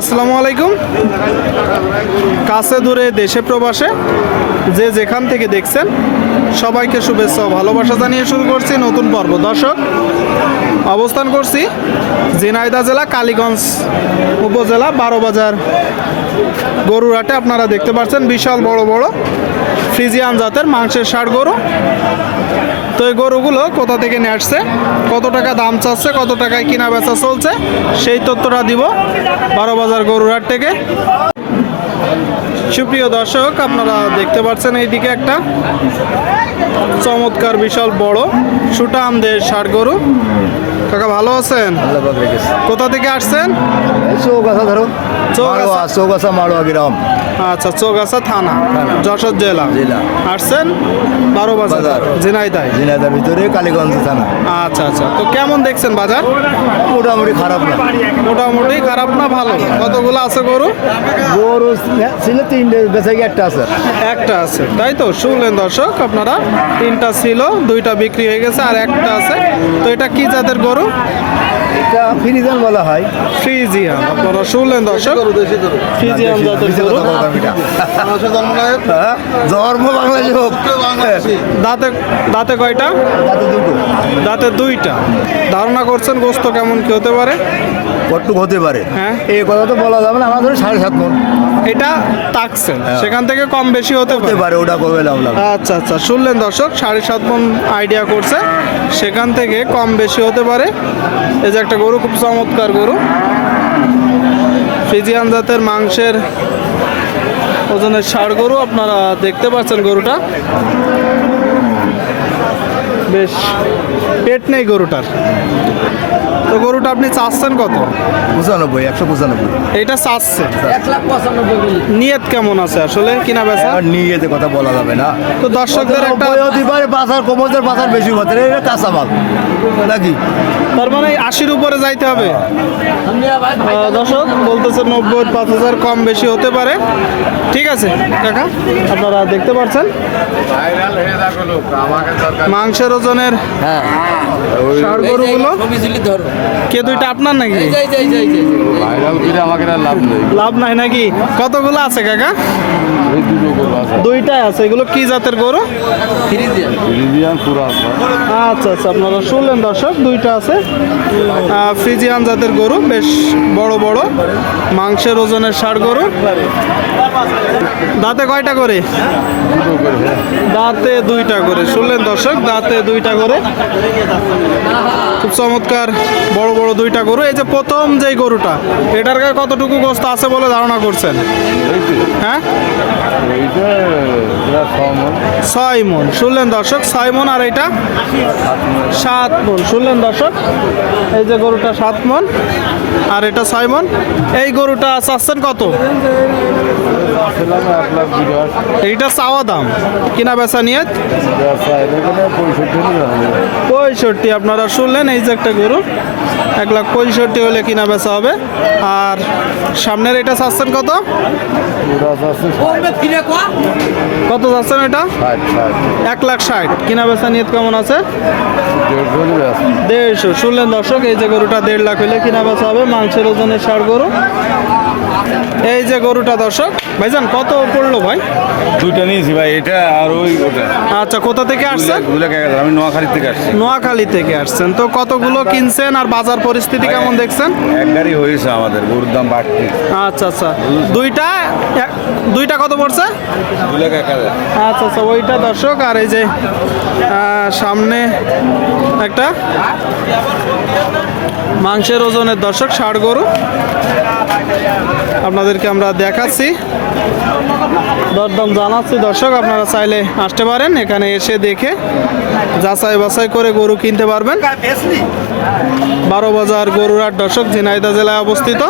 আসসালামু আলাইকুম। কাছে দূরে দেশে প্রবাসে যে যেখান থেকে দেখছেন, সবাইকে শুভেচ্ছা ভালোবাসা জানিয়ে শুরু করছি নতুন পর্ব। দর্শক, অবস্থান করছি ঝিনাইদা জেলা, কালীগঞ্জ উপজেলা বারো বাজার গরুরহাটে। আপনারা দেখতে পাচ্ছেন বিশাল বড় বড় ফ্রিজিয়ান জাতের মাংসের ষাড় গরু। তো এই গরুগুলো কোথা থেকে নিয়ে আসছে? কত টাকা দাম চাচ্ছে কত টাকায় কিনা বেচা চলছে সেই তথ্যটা দিব বারো বাজার গরুরহাট থেকে। সুপ্রিয় দর্শক আপনারা দেখতে পাচ্ছেন এইদিকে একটা চমৎকার বিশাল বড় সুটামদের ষাট গরু। কাকা ভালো আছেন? কোথা থেকে আসছেন? ধরো চৌগাছা। মাড়োয়া চৌগাছা মাড়োয়া গ্রাম। আচ্ছা চৌগাছা থানা যশোর জেলা। জেলা। আসছেন বারো বাজার। ঝিনাইদায় ঝিনাইদার ভিতরে কালীগঞ্জ থানা। আচ্ছা আচ্ছা। তো কেমন দেখছেন বাজার? মোটামুটি খারাপ না। মোটামুটি খারাপ না ভালো? কতগুলো আছে গরু? গরু ছিল তিনটে বেঁচে একটা আছে। একটা আছে। তাই তো? শুনলেন দর্শক আপনারা? তিনটা ছিল দুইটা বিক্রি হয়ে গেছে আর একটা আছে। তো এটা কি জাতের গরু? এটা ফ্রিজিয়ান বলা হয়। ফ্রিজিয়াম আপনারা শুনলেন দর্শক? ফ্রিজিয়ান জাতের গরু। এটা। হ্যাঁ? ধর্ম বাংলাদেশ হোক। দাঁতে দাঁতে কয়টা? দাঁতে দুটো। দাঁতে দুইটা। ধারণা করছেন গোস্ত কেমন কি হতে পারে? কটুক হতে পারে। হ্যাঁ। এই কথা তো বলা যাবে না আমাদের সাড়ে সাত মন। এটা তাকছেন। সেখান থেকে কম বেশি হতে হতে পারে। ওটা কবে আচ্ছা আচ্ছা শুনলেন দর্শক সাড়ে সাত মন আইডিয়া করছে। সেখান থেকে কম বেশি হতে পারে। এই যে একটা গরু খুব চমৎকার গরু। ফিজিয়ান জাতের মাংসের ওজনের ষাড় গরু আপনারা দেখতে পাচ্ছেন গরুটা। বেশ পেট নেই গরুটার। তো গরুটা আপনি চাচ্ছেন কত? পঁচানব্বই একশো পঁচানব্বই। এটা চাচ্ছে। নিয়ত কেমন আছে আসলে? কিনা বেচা? আর নিয়ে যেতে কথা বলা যাবে না। তো দর্শকদের একটা পারে বাজার কমতের বাজার বেশি হতে এটা কাঁচা মাল। নাকি? তার মানে আশির উপরে যাইতে হবে। দর্শক বলতেছে নব্বই পাঁচ হাজার কম বেশি হতে পারে। ঠিক আছে কাকা আপনারা দেখতে পাচ্ছেন মাংসের ওজনের হ্যাঁ। ষাড় গরুগুলো কে দুইটা আপনার নাকি? আমাকে লাভ নেই। লাভ নাই নাকি? কতগুলো আছে কাকা? দুইটাই আছে এগুলো কি জাতের গরু? ফ্রিজিয়ান। পুরো আছে। আচ্ছা আচ্ছা আপনারা শুনলেন দর্শক দুইটা আছে। ফ্রিজিয়ান জাতের গরু বেশ বড় বড় মাংসের ওজনের ষাড় গরু। দাঁতে কয়টা করে? দাঁতে দুইটা করে শুনলেন দর্শক দাঁতে দুইটা করে। খুব চমৎকার বড় বড় দুইটা গরু। এই যে প্রথম যেই গরুটা এটার গায়ে কতটুকু গোস্ত আছে বলে ধারণা করছেন? হ্যাঁ? ছয় মন। শুনলেন দর্শক, ছয় মন আর এটা সাত মন। শুনলেন দর্শক, এই যে গরুটা সাত মন আর এটা ছয় মন। এই গরুটা চাচ্ছেন কত ছিলাম এক লাখ বিরাট এইটা চাওয়া দাম কিনা বেচা নিয়ে পঁয়ষট্টি আপনারা শুনলেন এই যে একটা গরু এক লাখ পঁয়ষট্টি হলে কিনা বেচা হবে। আর সামনের এটা চাচ্ছেন কত? কত চাচ্ছেন এটা? এক লাখ ষাট। কিনা বেচা নিয়ে কেমন আছে? দেড়শো। শুনলেন দর্শক এই যে গরুটা দেড় লাখ হলে কিনা বেচা হবে মাংসের ওজনের সার গরু। এই যে গরুটা দর্শক ভাইজান কত পড়ল ভাই? দুইটা নিয়েছি ভাই এটা আর ওই ওটা। আচ্ছা কোথা থেকে আসছেন? আমি নোয়াখালী থেকে আসছি। নোয়াখালী থেকে আসছেন। তো কতগুলো কিনছেন আর বাজার পরিস্থিতি কেমন দেখছেন? এক গাড়ি হয়েছে আমাদের গরুর দাম বাড়তি আচ্ছা আচ্ছা। দুইটা দুইটা কত পড়ছে? দুই লাখ এক হাজার। আচ্ছা আচ্ছা ওইটা দর্শক আর এই যে সামনে একটা মাংসের ওজনের দর্শক ষাড় গরু। আপনাদেরকে আমরা দেখাচ্ছি। দরদাম জানাচ্ছি। দর্শক, আপনারা চাইলে আসতে পারেন, এখানে এসে দেখে যাচাই বাছাই করে গরু কিনতে পারবেন। বারো বাজার গরুরাট দর্শক ঝিনাইদা জেলায় অবস্থিত।